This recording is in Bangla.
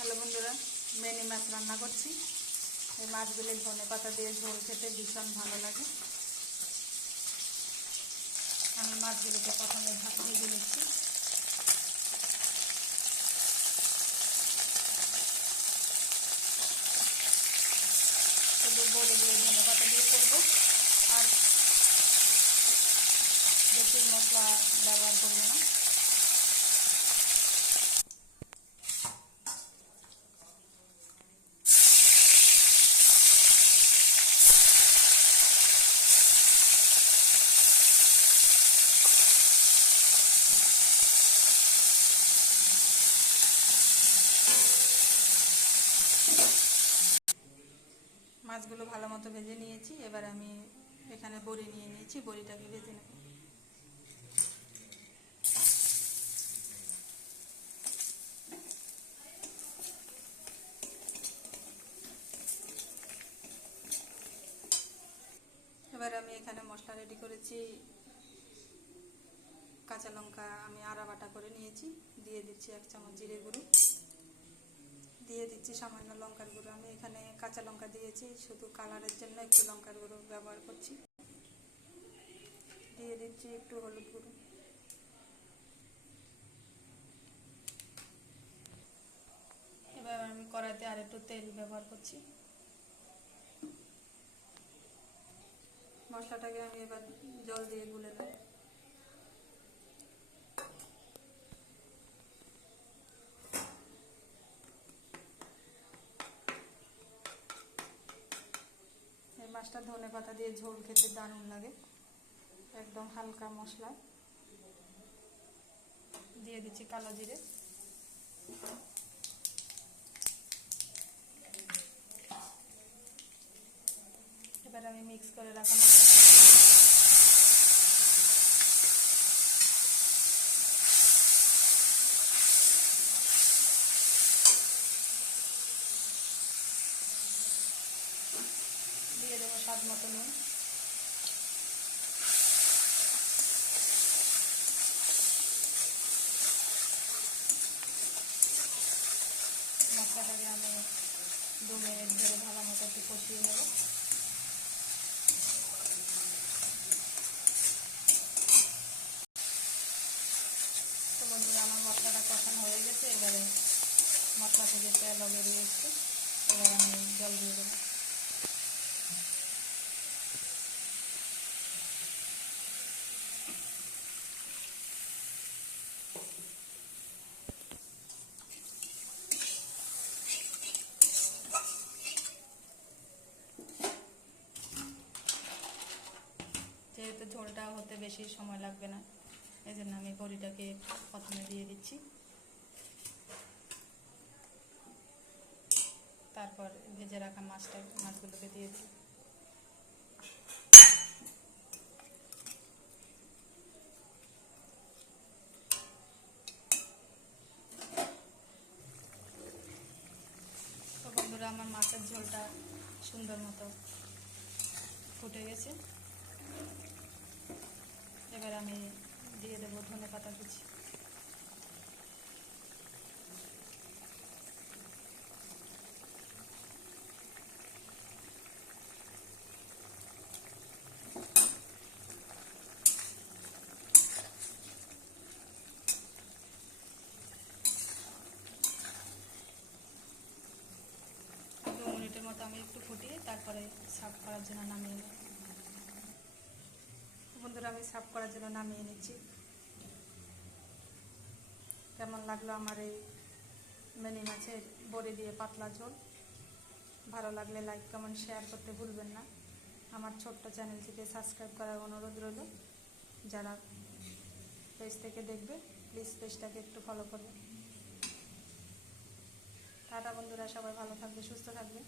হ্যালো বন্ধুরা, মেনি মাছ রান্না করছি। এই মাছগুলি ধনে পাতা দিয়ে ঝোল খেতে ভীষণ ভালো লাগে। আমি মাছগুলোকে প্রথমে নিচ্ছি শুধু বড়ি দিয়ে ধনে পাতা দিয়ে করব। আর বেশি মশলা ব্যবহার করব না। মাছগুলো ভালো মতো ভেজে নিয়েছি, এবার আমি এখানে বড়ি নিয়ে নিয়েছি, বড়িটাকে ভেজে নেব। এবার আমি এখানে মশলা রেডি করেছি। কাঁচা লঙ্কা আমি আড়া বাটা করে নিয়েছি, দিয়ে দিচ্ছি এক চামচ জিরে গুঁড়ো। দিয়ে দিচ্ছি সামান্য লঙ্কার গুঁড়ো। আমি এখানে কাঁচা লঙ্কা দিয়েছি, শুধু কালারের জন্য একটু লঙ্কার গুঁড়ো ব্যবহার করছি। দিয়ে দিচ্ছি একটু হলুদ গুঁড়ো। এবার আমি কড়াইতে আর একটু তেল ব্যবহার করছি। মশলাটাকে আমি এবার জল দিয়ে গুলে নেব এই মাছটা ধনে পাতা দিয়ে ঝোল খেতে দারুণ লাগে। একদম হালকা মশলা। দিয়ে দিচ্ছি কালো জিরে। এবার আমি মিক্স করে রাখা মশলাটা দিয়ে দিচ্ছি। দিয়ে দেবো স্বাদ মতো নুন। মশলাটাকে আমি দু মিনিট ধরে ভালো মতো একটু কষিয়ে নেব। তো বন্ধুরা, আমার মশলাটা কষানো হয়ে গেছে। এবারে মশলা থেকে তেলও বেরিয়ে এসছে। এবার আমি জল দিয়ে দেবো। যেহেতু ঝোলটা হতে বেশি সময় লাগবে না। এই জন্য আমি বড়িটাকে প্রথমে দিয়ে দিচ্ছি। তারপর ভেজে রাখা মাছটা, মাছগুলোকে দিয়ে দিই আমার মাছের ঝোলটা সুন্দর মতো ফুটে গেছে। আমি দিয়ে দেবো ধনে পাতা কুচি। মতো আমি একটু ফুটিয়ে তারপরে সার্ভ করার জন্য নামিয়ে নেব। বন্ধুরা, আমি সার্ভ করার জন্য নামিয়ে নিচ্ছি। কেমন লাগল আমার এই মিনি মাছের বড়ি দিয়ে পাতলা ঝোল? ভালো লাগলে লাইক কমেন্ট শেয়ার করতে ভুলবেন না। আমার ছোট্ট চ্যানেলটিকে সাবস্ক্রাইব করার অনুরোধ রইল। যারা পেজ থেকে দেখবে প্লিজ পেজটাকে একটু ফলো করবে। টাটা বন্ধুরা, সবাই ভালো থাকবে, সুস্থ থাকবে।